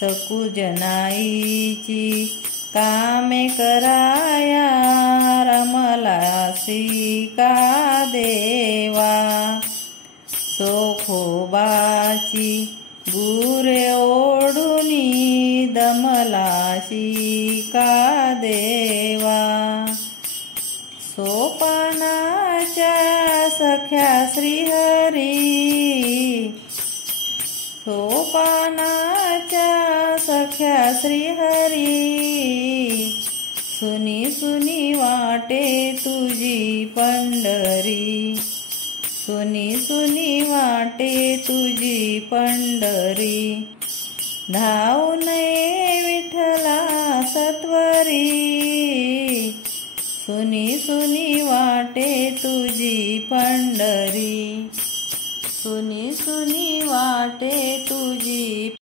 सकुजनाईची कामे कराया रमलासी का देवा। सोखोबाची गुरे ओढुनी दमलाशी का देवा। सोपानाच्या सख्या श्रीहरी, सोपानाच्या सख्या श्रीहरी। सुनी सुनी वाटे तुझी पंढरी, सुनी सुनी वाटे तुझी पंढरी। धावू नये विठ्ठला सत्वरी, सुनी सुनी वाटे तुझी पंढरी, सुनी सुनी वाटे तुझी